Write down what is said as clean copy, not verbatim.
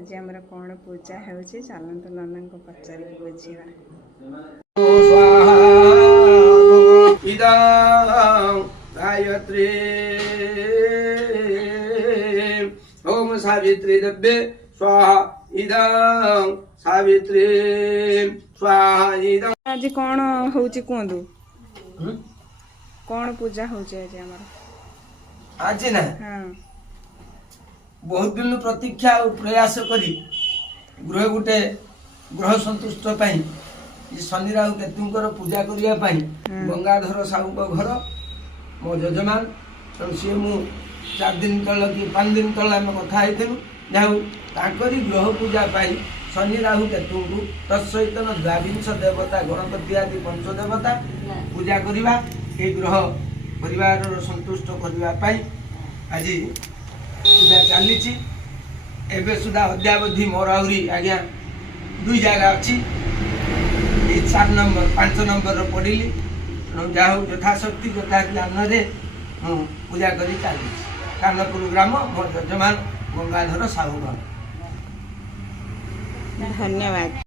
आज आमर कौन पूजा हो चलतु नना को पचार बुझा गायत्री ओम सावित्री दब्बे स्वाहा इदं सावित्री स्वाहा इदं। आज कौन हो कहतु कौन पूजा हो आज ना हाँ बहुत दिन प्रतीक्षा और प्रयास करी गृह गुटे ग्रह संतुष्ट पाई शनि राहु केतुंकर पूजा करिया पाई गंगाधर साहू को घर मो जजमान तेणु सी मु 4 दिन तल कि 5 दिन तल आम कथा जाऊ ताकरी ग्रह पूजा पाई शनि राहु केतु तत्सहित द्वाविंश देवता गणपति आदि पंचदेवता पूजा करवा ये ग्रह परिवार संतुष्ट करने आज पूजा चली एवं सुधा अद्यावधि मोर आहरी आज्ञा 2 जगह अच्छी 4 नंबर 5 नंबर पढ़ी जहाँ यथाशक्ति यथा ज्ञान पूजा कर चली कानपुर ग्राम मोर जजमान गंगाधर साहू। धन्यवाद।